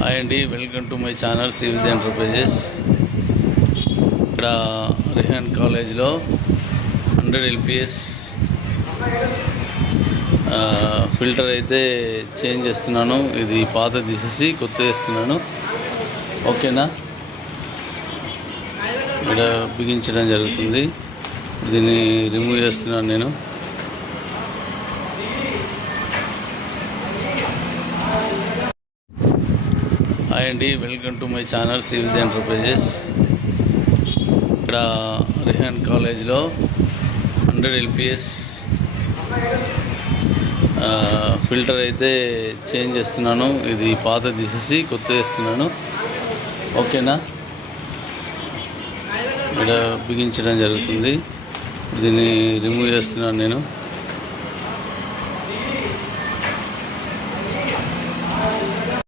Hi అండి, welcome to my channel Sri Vidya Enterprises. ఇక్కడ రిహాన్ కాలేజ్లో 100 LPS ఫిల్టర్ అయితే చేంజ్ చేస్తున్నాను. ఇది పాత తీసేసి కొత్త వేస్తున్నాను. ఓకేనా, ఇక్కడ బిగించడం జరుగుతుంది. దీన్ని రిమూవ్ చేస్తున్నాను నేను. హాయ్ అండి, welcome to my channel Sri Vidya Enterprises. ఇక్కడ రిహాన్ కాలేజ్లో 100 LPS ఫిల్టర్ అయితే చేంజ్ చేస్తున్నాను. ఇది పాత తీసేసి కొత్త వేస్తున్నాను. ఓకేనా, ఇక్కడ బిగించడం జరుగుతుంది. దీన్ని రిమూవ్ చేస్తున్నాను నేను.